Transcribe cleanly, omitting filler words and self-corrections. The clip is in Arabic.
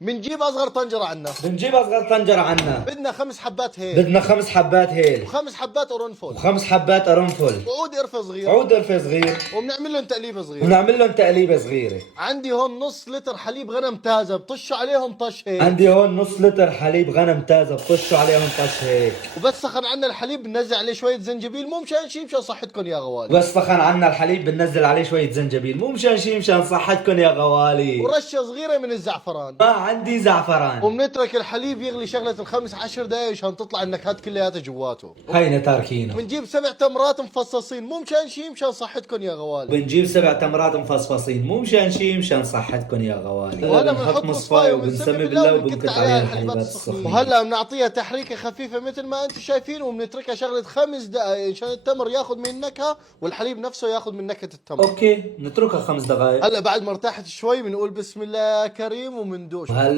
بنجيب اصغر طنجره عنا. بنجيب اصغر طنجره عنا. بدنا 5 حبات هيل. بدنا 5 حبات هيل. و5 حبات قرنفل. و5 حبات قرنفل. وعود قرفه صغير. عود قرفه صغير. وبنعمل لهم تقليبه صغيره. ونعمل لهم تقليبه صغيره. عندي هون نص لتر حليب غنم تازه بطش عليهم طش هيك. عندي هون نص لتر حليب غنم تازه بطشوا عليهم طش هيك. وبس سخن عنا الحليب بننزل عليه شويه زنجبيل، مو مشان شي، مشان صحتكم يا غوالي. بس سخن عنا الحليب بننزل عليه شويه زنجبيل، مو مشان شي، مشان صحتكم يا غوالي. ورشه صغيره من الزعفران. ما عندي زعفران. وبنترك الحليب يغلي شغله الخمس 10 دقائق مشان تطلع النكهات كلياتها جواته. هينا تاركينه. بنجيب 7 تمرات مفصصين، مو مشان شي، مشان صحتكم يا غوالي. بنجيب 7 تمرات مفصفصين، مو مشان شي، مشان صحتكم يا غوالي. وهلا بنحط مصفايه وبنسمي بالله وبنكت عليها الحليبات السخنه. وهلا بنعطيها تحريكه خفيفه مثل ما انتم شايفين، وبنتركها شغله 5 دقائق عشان التمر ياخذ من النكهه والحليب نفسه ياخذ من نكهه التمر. اوكي نتركها 5 دقائق. هلا بعد ما ارتاحت شوي بنقول بسم الله يا كريم وبندوش.